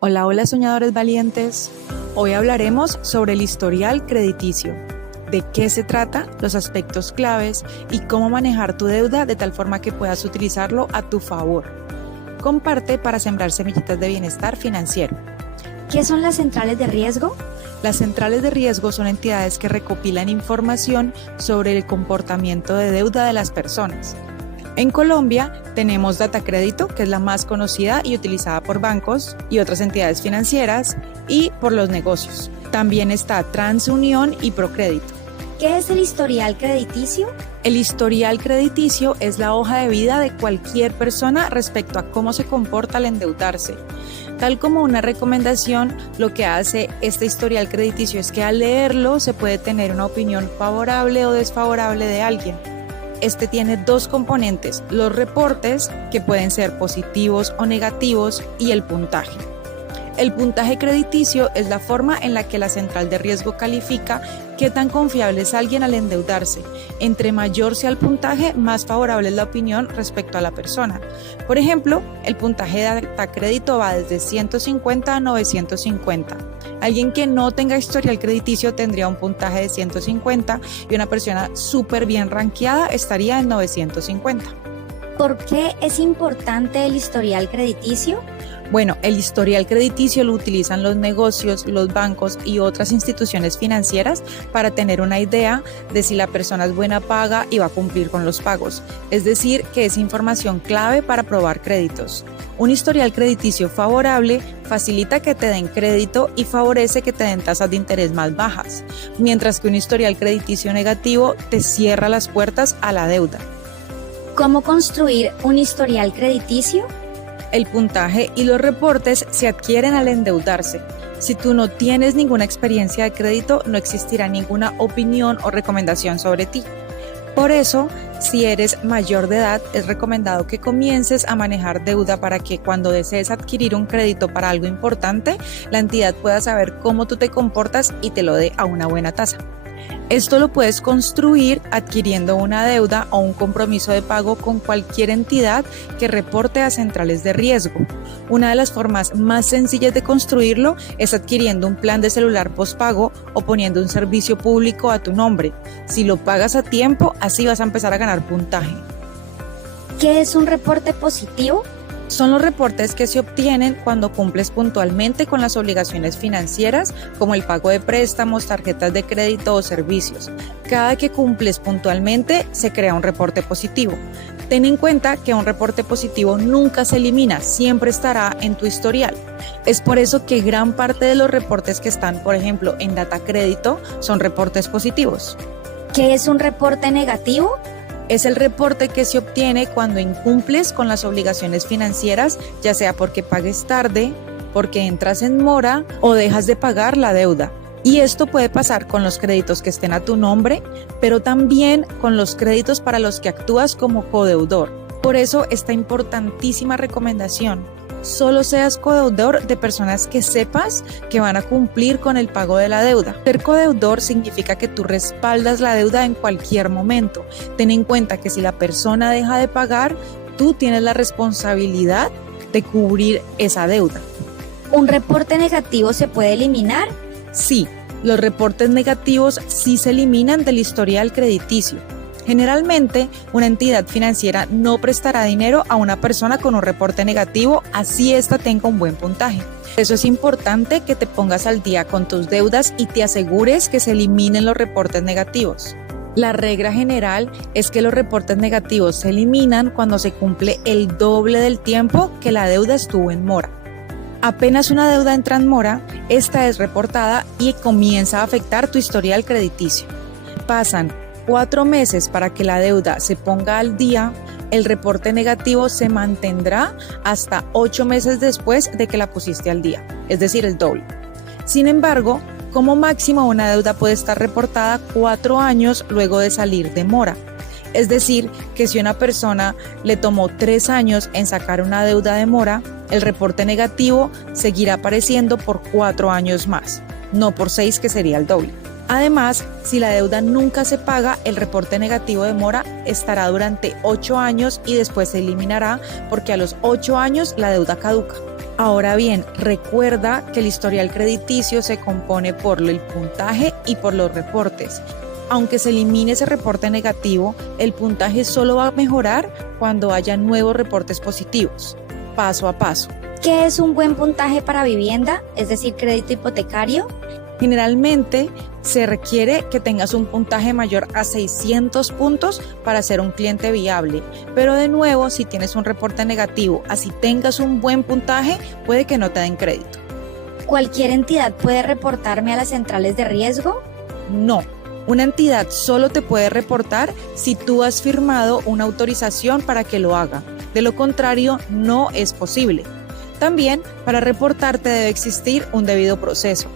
Hola, hola soñadores valientes. Hoy hablaremos sobre el historial crediticio. ¿De qué se trata? Los aspectos claves y cómo manejar tu deuda de tal forma que puedas utilizarlo a tu favor. Comparte para sembrar semillitas de bienestar financiero. ¿Qué son las centrales de riesgo? Las centrales de riesgo son entidades que recopilan información sobre el comportamiento de deuda de las personas. En Colombia tenemos Datacrédito, que es la más conocida y utilizada por bancos y otras entidades financieras y por los negocios. También está TransUnión y Procrédito. ¿Qué es el historial crediticio? El historial crediticio es la hoja de vida de cualquier persona respecto a cómo se comporta al endeudarse. Tal como una recomendación, lo que hace este historial crediticio es que al leerlo se puede tener una opinión favorable o desfavorable de alguien. Este tiene dos componentes, los reportes, que pueden ser positivos o negativos, y el puntaje. El puntaje crediticio es la forma en la que la central de riesgo califica qué tan confiable es alguien al endeudarse. Entre mayor sea el puntaje, más favorable es la opinión respecto a la persona. Por ejemplo, el puntaje de Datacrédito va desde 150 a 950. Alguien que no tenga historial crediticio tendría un puntaje de 150 y una persona súper bien rankeada estaría en 950. ¿Por qué es importante el historial crediticio? Bueno, el historial crediticio lo utilizan los negocios, los bancos y otras instituciones financieras para tener una idea de si la persona es buena paga y va a cumplir con los pagos. Es decir, que es información clave para aprobar créditos. Un historial crediticio favorable facilita que te den crédito y favorece que te den tasas de interés más bajas, mientras que un historial crediticio negativo te cierra las puertas a la deuda. ¿Cómo construir un historial crediticio? El puntaje y los reportes se adquieren al endeudarse. Si tú no tienes ninguna experiencia de crédito, no existirá ninguna opinión o recomendación sobre ti. Por eso, si eres mayor de edad, es recomendado que comiences a manejar deuda para que cuando desees adquirir un crédito para algo importante, la entidad pueda saber cómo tú te comportas y te lo dé a una buena tasa. Esto lo puedes construir adquiriendo una deuda o un compromiso de pago con cualquier entidad que reporte a centrales de riesgo. Una de las formas más sencillas de construirlo es adquiriendo un plan de celular postpago o poniendo un servicio público a tu nombre. Si lo pagas a tiempo, así vas a empezar a ganar puntaje. ¿Qué es un reporte positivo? Son los reportes que se obtienen cuando cumples puntualmente con las obligaciones financieras, como el pago de préstamos, tarjetas de crédito o servicios. Cada que cumples puntualmente, se crea un reporte positivo. Ten en cuenta que un reporte positivo nunca se elimina, siempre estará en tu historial. Es por eso que gran parte de los reportes que están, por ejemplo, en Datacrédito, son reportes positivos. ¿Qué es un reporte negativo? Es el reporte que se obtiene cuando incumples con las obligaciones financieras, ya sea porque pagues tarde, porque entras en mora o dejas de pagar la deuda. Y esto puede pasar con los créditos que estén a tu nombre, pero también con los créditos para los que actúas como codeudor. Por eso, esta importantísima recomendación: solo seas codeudor de personas que sepas que van a cumplir con el pago de la deuda. Ser codeudor significa que tú respaldas la deuda en cualquier momento. Ten en cuenta que si la persona deja de pagar, tú tienes la responsabilidad de cubrir esa deuda. ¿Un reporte negativo se puede eliminar? Sí, los reportes negativos sí se eliminan del historial crediticio. Generalmente, una entidad financiera no prestará dinero a una persona con un reporte negativo, así ésta tenga un buen puntaje. Por eso es importante que te pongas al día con tus deudas y te asegures que se eliminen los reportes negativos. La regla general es que los reportes negativos se eliminan cuando se cumple el doble del tiempo que la deuda estuvo en mora. Apenas una deuda entra en mora, esta es reportada y comienza a afectar tu historial crediticio. Pasan 4 meses para que la deuda se ponga al día, el reporte negativo se mantendrá hasta 8 meses después de que la pusiste al día, es decir, el doble. Sin embargo, como máximo una deuda puede estar reportada 4 años luego de salir de mora. Es decir, que si una persona le tomó 3 años en sacar una deuda de mora, el reporte negativo seguirá apareciendo por 4 años más, no por 6, que sería el doble. Además, si la deuda nunca se paga, el reporte negativo de mora estará durante 8 años y después se eliminará porque a los 8 años la deuda caduca. Ahora bien, recuerda que el historial crediticio se compone por el puntaje y por los reportes. Aunque se elimine ese reporte negativo, el puntaje solo va a mejorar cuando haya nuevos reportes positivos, paso a paso. ¿Qué es un buen puntaje para vivienda, es decir, crédito hipotecario? Generalmente se requiere que tengas un puntaje mayor a 600 puntos para ser un cliente viable, pero de nuevo, si tienes un reporte negativo, así tengas un buen puntaje, puede que no te den crédito. ¿Cualquier entidad puede reportarme a las centrales de riesgo? No. Una entidad solo te puede reportar si tú has firmado una autorización para que lo haga. De lo contrario, no es posible. También, para reportarte debe existir un debido proceso.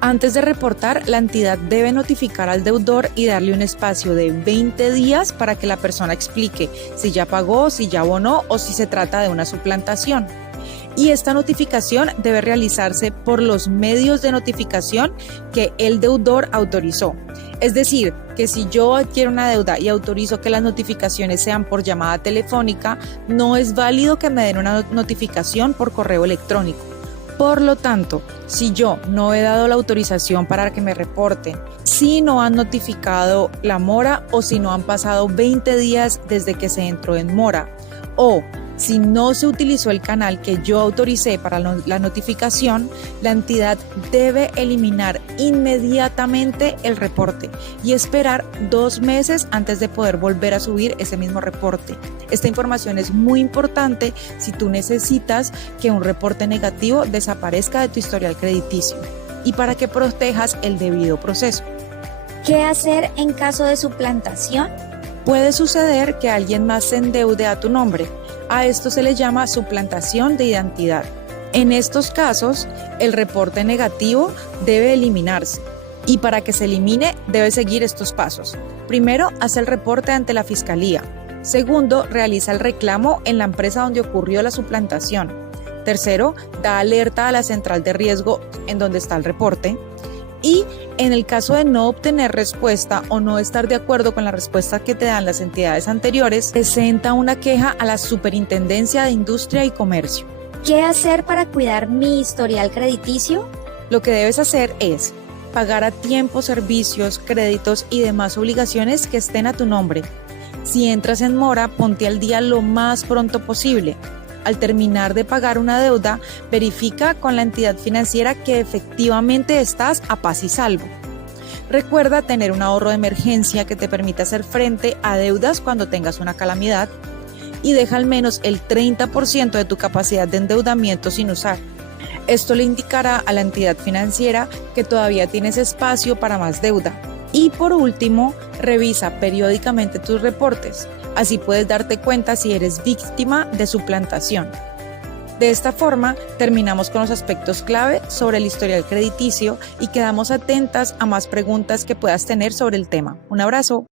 Antes de reportar, la entidad debe notificar al deudor y darle un espacio de 20 días para que la persona explique si ya pagó, si ya abonó o si se trata de una suplantación. Y esta notificación debe realizarse por los medios de notificación que el deudor autorizó. Es decir, que si yo adquiero una deuda y autorizo que las notificaciones sean por llamada telefónica, no es válido que me den una notificación por correo electrónico. Por lo tanto, si yo no he dado la autorización para que me reporten, si no han notificado la mora o si no han pasado 20 días desde que se entró en mora, o si no se utilizó el canal que yo autoricé para la notificación, la entidad debe eliminar inmediatamente el reporte y esperar 2 meses antes de poder volver a subir ese mismo reporte. Esta información es muy importante si tú necesitas que un reporte negativo desaparezca de tu historial crediticio y para que protejas el debido proceso. ¿Qué hacer en caso de suplantación? Puede suceder que alguien más se endeude a tu nombre. A esto se le llama suplantación de identidad. En estos casos, el reporte negativo debe eliminarse y para que se elimine debe seguir estos pasos. Primero, hace el reporte ante la fiscalía. Segundo, realiza el reclamo en la empresa donde ocurrió la suplantación. Tercero, da alerta a la central de riesgo en donde está el reporte. Y en el caso de no obtener respuesta o no estar de acuerdo con la respuesta que te dan las entidades anteriores, presenta una queja a la Superintendencia de Industria y Comercio. ¿Qué hacer para cuidar mi historial crediticio? Lo que debes hacer es pagar a tiempo servicios, créditos y demás obligaciones que estén a tu nombre. Si entras en mora, ponte al día lo más pronto posible. Al terminar de pagar una deuda, verifica con la entidad financiera que efectivamente estás a paz y salvo. Recuerda tener un ahorro de emergencia que te permita hacer frente a deudas cuando tengas una calamidad y deja al menos el 30% de tu capacidad de endeudamiento sin usar. Esto le indicará a la entidad financiera que todavía tienes espacio para más deuda. Y por último, revisa periódicamente tus reportes. Así puedes darte cuenta si eres víctima de suplantación. De esta forma, terminamos con los aspectos clave sobre el historial crediticio y quedamos atentas a más preguntas que puedas tener sobre el tema. Un abrazo.